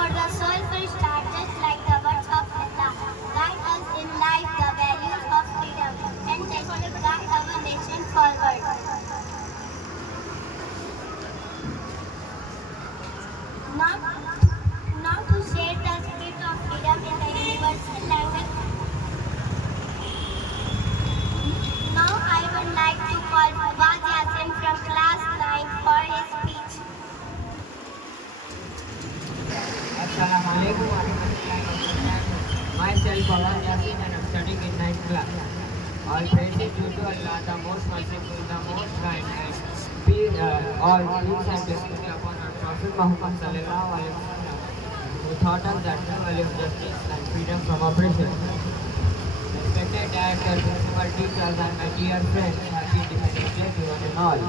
for the soulful star, just like the words of Allah. Guide us in life the values of freedom and justice, guide our nation forward. Not, not to share the spirit of freedom in the universal language. Now I would like to call Fawaz Yasin from class 9 for his speech. Assalamualaikum warahmatullahi wabarakatuh. Myself Fawaz Yasin and I'm studying in 9th class. All praise is due to Allah, the most merciful, the most kind, and all peace and blessings upon our Prophet Muhammad sallallahu alaihi wasallam, who taught us that true value of justice and freedom from oppression. Respected director, principal, teachers, and my dear friends, happy Independence Day to one and all.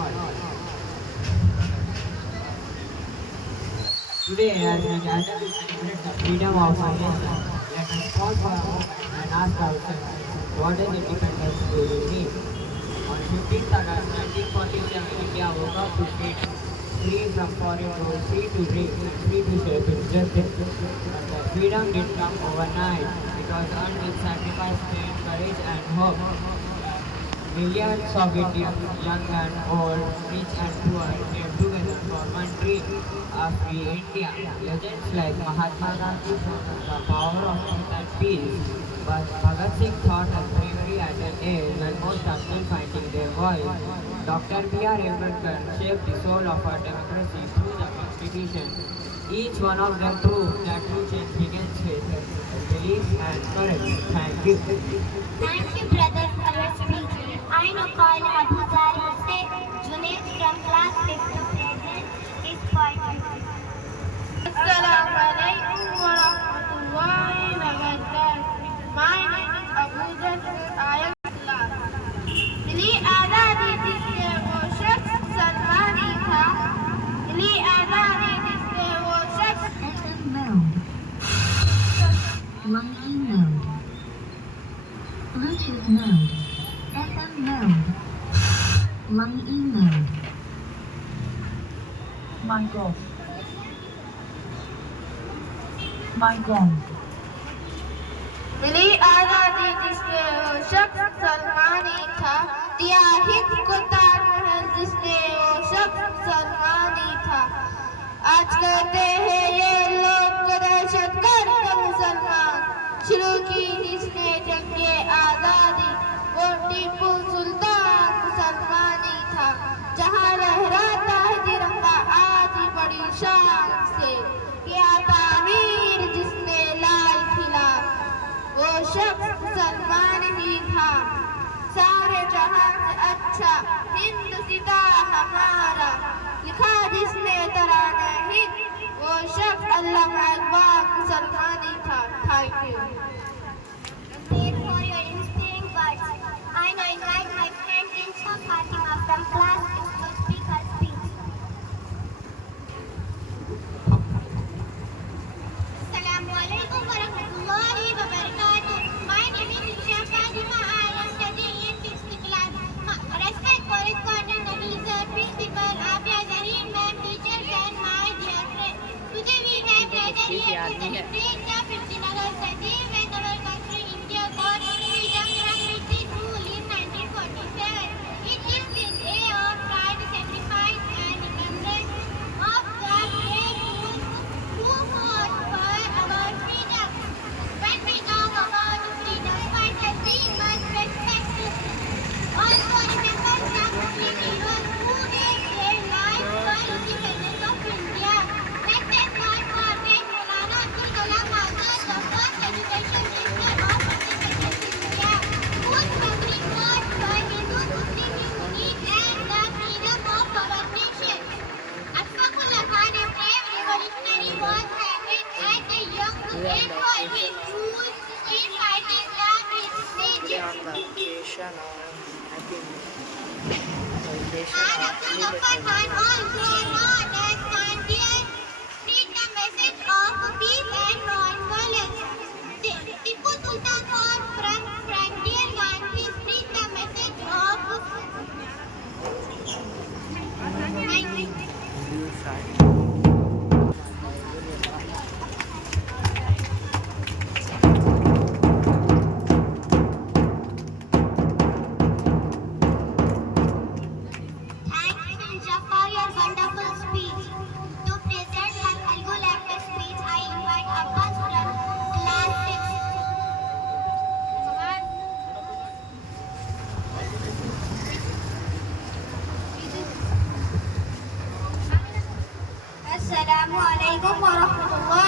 Today, as we gather to celebrate the freedom of our nation, let us pause for a moment and ask ourselves, what does independence really mean? On 15th August 1947, India woke up to freedom, free from foreign rule, free to dream, free to shape its justice. But the freedom didn't come overnight. It was earned with sacrifice, pain, courage, and hope. Millions of Indians, young and old, rich and poor, came together for one dream, a free India. Legends like Mahatma Gandhi showed us the power of truth and peace, but Bhagat Singh taught us bravery at an age when most are still finding their voice. Dr. B.R. Ambedkar shaped the soul of our democracy through the Constitution. Each one of them proved that true change begins with belief and courage. Thank you. Thank you, brother, for your speech. I now call Abu Zar Hussain Junaid from class 5th to present his poetry. Assalamu alaikum wa rahmatullahi wa barakatuh. My name is Abu Zar. I am class. मिली आज़ादी जिसके वो शख्स सलमानी था, मिली आज़ादी जिसके वो शख्स FM mode. Monkey mode. Bluetooth mode. FM mode. Monkey mode. Mic off. Mic on. मिली आज़ादी जिसके वो शख्स सलमानी था, दिया हिंद को ताजमहल जिसने वो शख्स सलमानी था। आज कहते हैं ये लोग दहशतगर्द मुसलमान, शुरू की जिसने जंगे आज़ादी, वो टीपू सुल्तान मुसलमानी था। जहाँ लहराता है तिरंगा आज ही बड़ी शान से, किया तामीर जिसने लाल खिला, वो शख्स मुसलमान ही था। सारे जहां से अच्छा हिंद सिता हमारा, लिखा जिसने तराना हिंद, वो शख्स अल्लामा इकबाल मुसलमानी था। Thank you. Thank you for your inspiring words. I now invite my friend Insha Fatima from class 6 to speak her speech. Assalamualaikum warahmatullahi wabarakatuh. My name is Insha Fatima. I am studying in 6th class. Respect correspondent, the teacher, principal, Abia Zareen ma'am, teachers and my dear friends. Today we have gathered here to celebrate the 15th August, the day when our country India got freedom from British rule in 1947. It is the day of pride, sacrifice and remembrance of the brave who fought for our freedom. When we talk about freedom fighters, we must respect them. Also remember the Muslim heroes who gave their lives for independence of India. Let them not forget Maulana Abdul Kalam Azad, the first education minister of independent India, whose memory fought for Hindu-Muslim unity and the freedom of our nation. Ashfaqullah Khan, a brave revolutionary, was hanged at a young age for his rules in fighting the British regime. And Abdul Ghaffar Khan, also known as Gandhian, preached the message of peace and non-violence. Tipu Sultan fought from frontier. Gandhi preached the message of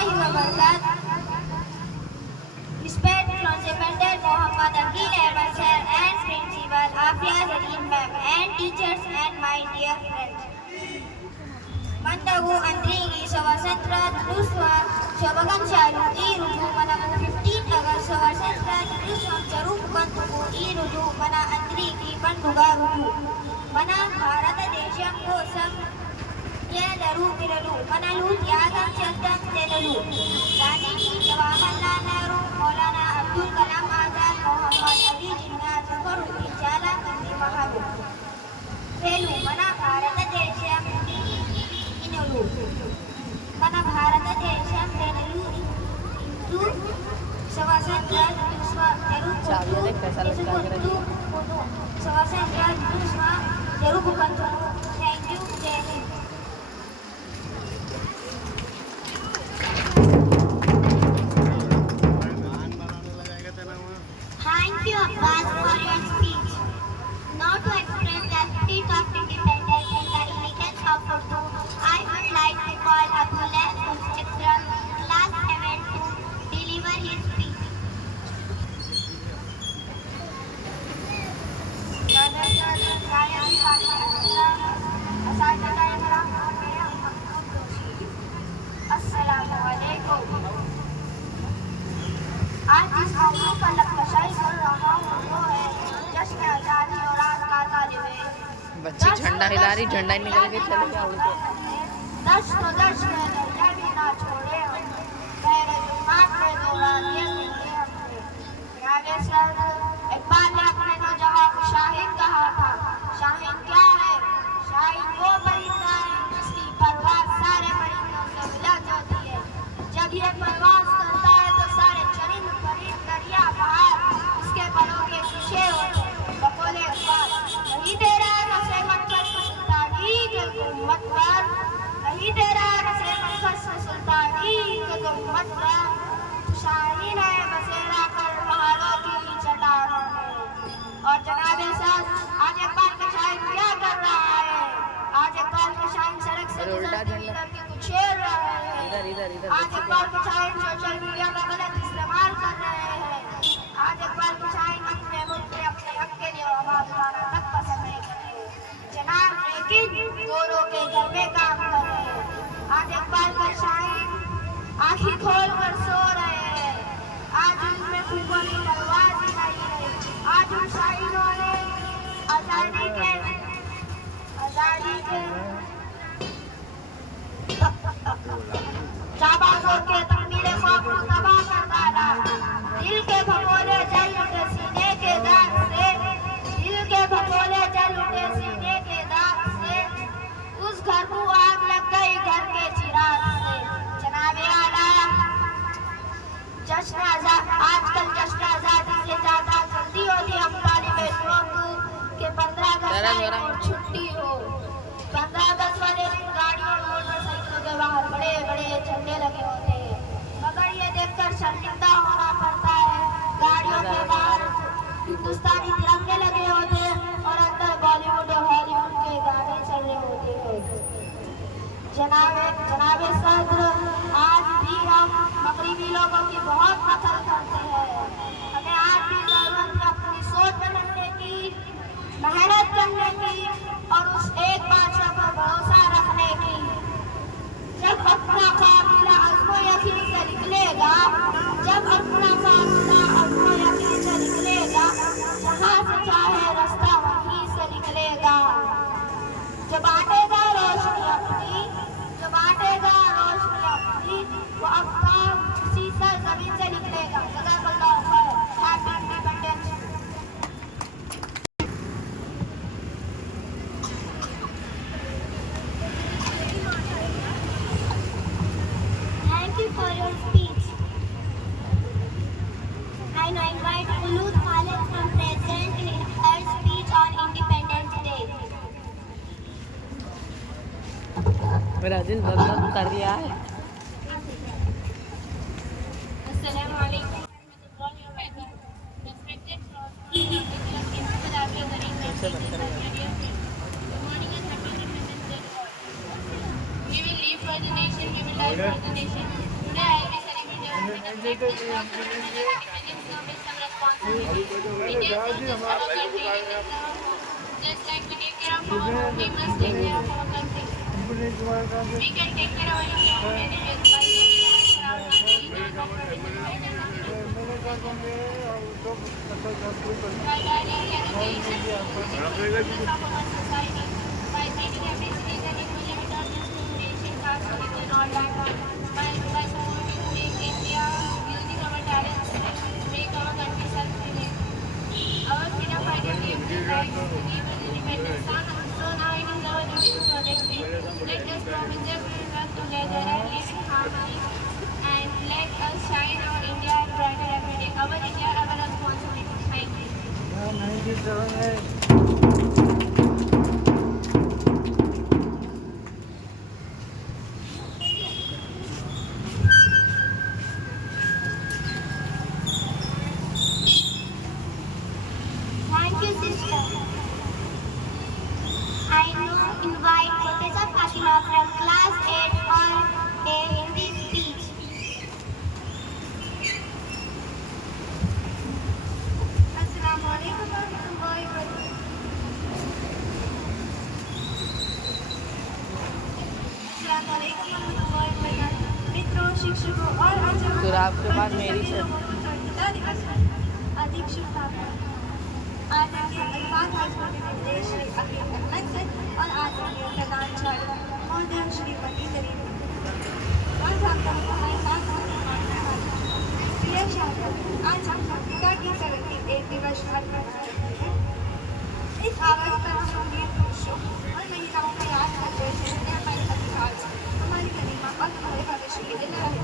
warahmatullahi wabarakatuh. Respected President Muhammad Akil Ahmed Sir and Principal Afia Salim Ma'am and teachers and my dear friends. Mandagu Andrigi Sawasatra Duswa Shabagan Shalu Irudu Manamu 15 August Sawasatra Duswa Charu Bantuku Irudu Mana Andrigi Banduga Rudu Mana Bharata Desham Kosam Yadaru Biralu Manalu Tyagam Chandam Telalu Gandhiji Jawaharlal Nehru Maulana Abdul Kalam Azad Muhammad Ali Jinnah Zafaruddin Jala Gandhi Mahabu Velu Mana Bharata Desham మన భారతదేశం వెలుగు స్వాతంత్ర జరుపుకుంటూ thank you జై Hind. Thank you, Abbas, for your speech. Now to express the spirit of independence and the elegance of Urdu, I would like to call Abdullah Mustakram, class 7 to deliver his speech. Assalamualaikum. आज जिस मौजू पर लफ्ज़शाई कर रहा हूँ वो है जश्न आज़ादी और आज का तालिब है. बच्ची झंडा हिला रही, झंडा निकल के चले गया उड़ के. दर्श तो दर्श में दरिया भी ना छोड़े हम मेरे जुमात में दौड़ा दिया हमने आगे सर इकबाल ने अपने नौजवान को शाहीन कहा था. शाहीन क्या है? शाहीन वो परिंदा है जिसकी परवाज़ सारे परिंदों से मिला जाती है. जब ये परवाज़ करता है तो सारे चरिंद परिंद दरिया पहाड़ इसके बलों के पीछे होते हैं. बकोले इकबाल नहीं दे रहा नशे मनफस सुल्तानी के गुम्मत पर, नहीं दे रहा नशे मनफस सुल्तानी के गुम्मत पर. शाहीन है बसेरा कर पहाड़ों की चट्टानों में. और जनाबे साहब आज इकबाल का शाहीन क्या कर रहा है? आज इकबाल का शाहीन सड़क से गुजरते लड़की को छेड़ रहा है. आज इकबाल का शाहीन सोशल मीडिया का गलत इस्तेमाल कर रहे हैं. आज इकबाल का शाहीन अपने मुल्क में अपने हक के लिए आवाज उठाना तक पसंद नहीं करते जनाब, लेकिन गोरों के घर में काम कर रहे हैं. आज इकबाल का शाहीन आँखें खोल कर सो रहे हैं. आज उनमें खूबों की परवाज़ ही नहीं है. आज उन शाहीनों ने आज़ादी के चाबाजों के तकमीरे ख्वाब को तबाह कर डाला. दिल के भगोले जल उठे सीने के दाग से, दिल के भगोले जल उठे सीने के दाग से. उस घर को आग लग गई घर के चिराग से. जनाबे आला जश्न आजकल जश्न आज़ादी से ज़्यादा जल्दी होती हम तालिबे इल्मों के 15 अगस्त को छुट्टी हो. 15 अगस्त वाले दिन गाड़ियों और मोटरसाइकिलों के बाहर बड़े बड़े झंडे लगे होते हैं, मगर ये देखकर शर्मिंदा होना पड़ता है. गाड़ियों के बाहर हिंदुस्तानी तिरंगे लगे होते हैं और अंदर बॉलीवुड और हॉलीवुड के गाने चल रहे होते हैं. जनाबे सदर, आज भी हम मगरिबी लोगों की बहुत नकल करते हैं. हमें आज भी जरूरत है अपनी सोच बदलने की, मेहनत करने की और उस एक बादशाह पर भरोसा रखने की. जब अपना काफिला अज़्म यकीन से निकलेगा, जब अपना काफिला अज़्म यकीन से निकलेगा, जहाँ से चाहे रास्ता वहीं से निकलेगा. जो बांटेगा रोशनी अपनी, जो बांटेगा रोशनी अपनी, वो आफ्ताब उसी सर जमीन से निकलेगा. जज़ाकल्लाह खैर. Happy independence. Thank you for your speech. I now invite Ulud Khalid from President to her speech on Independence Day. मेरा दिल दर्द कर दिया है. Assalamu alaikum. Respected Principal Afia Karim, good morning and happy Independence Day. We will live for the nation, we will die for the nation. Today I Let this process develop begins with some responsibilities. Indians love this our country, Indians love our home. Just like we take care of our home, we must take care of our country. We can take care of our India in many ways by making our proud country India competitive by developing by guiding education, inclusiveness of our society, by making every citizen equally without discrimination, caste, religion, or background, by supporting Make India, using our talents to make our country self-reliant. Our freedom fighter gave their rights to give us independence, so now it is our duty to protect it. Let us preserve and work together and live in harmony, and let us shine our India brighter every day. Our India, our responsibility. Thank you. Thank you, sister. I now invite Professor Fatima from Class 8 on a Hindi speech. Assalamu alaikum warahmatullahi wabarakatuh. Assalamu alaikum warahmatullahi wabarakatuh. मित्रों, शिक्षकों और आचार्यों फिर आपके पास मेरी सभी से लोगों को स्वतंत्रता दिवस पर अधिक शुभकामनाएं। आदरणीय अल्फाज हाजरी निर्देश श्री अखिल अहमद सर और आदरणीय प्रधानाचार्य महोदय श्रीमती करीम और भक्तों हमारे साथ प्रिय छात्र, आज हम संस्कृता की 71 दिवस पर इस आवाज पर हम वीर पुरुषों और महिलाओं को याद करते हुए हमारे अधिकार, हमारी गरिमा और हमारे भविष्य के लिए लड़ाई।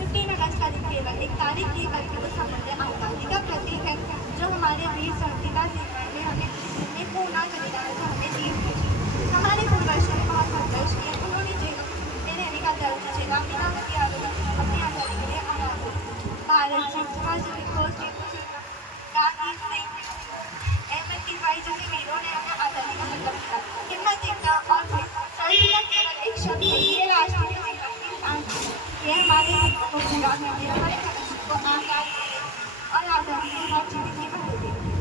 15 अगस्त का दिन केवल एक तारीख की बल्कि उस अमूल्य आज़ादी का प्रतीक है जो हमारे वीर स्वतंत्रता सेनानियों ने हमें पूर्ण बलिदान से हमें जीत दी। हमारे पूर्वजों ने बहुत संघर्ष किया, उन्होंने जेलों में रहने का दर्द झेला, बिना की आदत अपनी आज़ादी के लिए आवाज दी। भारत सिंह, सुभाष चंद्र बोस, टीपू सुल्तान, गांधी सिंह, अहमद तिवारी जैसे वीरों ने हमें आज़ादी का मतलब दिया। हिम्मत, एकता और स्वतंत्रता केवल एक शब्द है, ये राष्ट्रीय जीवन की शान है। ये हमारे हितों को पूरा करने, हमारे भविष्य को आज़ाद करने और आज़ादी के साथ जीने की मदद देती है।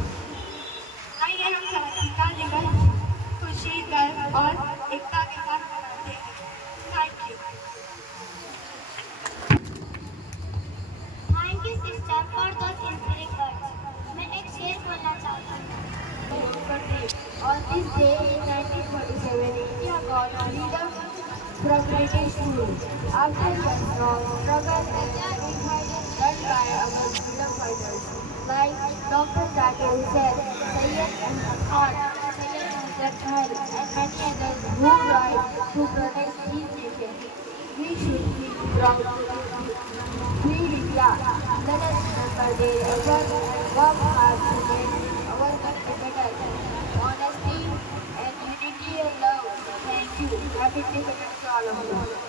आइए हम स्वतंत्रता दिवस खुशी, गर्व और एकता के साथ मनाते हैं। Thank you. Thank you sister for those inspiring words. मैं एक शेर बोलना चाहती हूँ। On this day in 1947, India got freedom from British rule. After such long struggle and sacrifices done by our freedom fighters like Dr. Zakir Hussain, Syed Ahmad Khan, Syed Hamzat Mahal, and many others who died to protect this nation, we should be proud to free India. Let us remember their efforts and work hard to make our country better. Honesty and unity and love. Thank you. Happy Independence to all of you.